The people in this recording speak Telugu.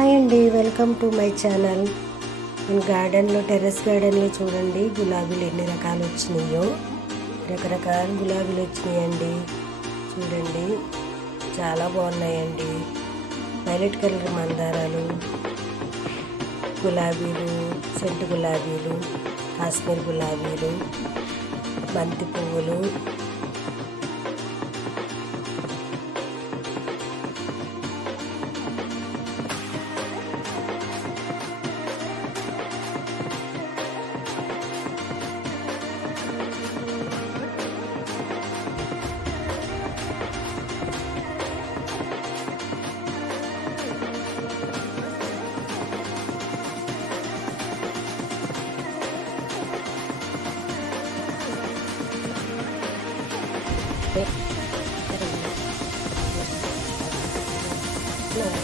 హాయ్ అండి, వెల్కమ్ టు మై ఛానల్. మన గార్డెన్లో, టెర్రస్ గార్డెన్లో చూడండి గులాబీలు ఎన్ని రకాలు వచ్చినాయో. రకరకాల గులాబీలు వచ్చినాయండి. చూడండి, చాలా బాగున్నాయండి. వైలెట్ కలర్ మందారాలు, గులాబీలు, సెంటు గులాబీలు, కాశ్మీర్ గులాబీలు, బంతి పువ్వులు,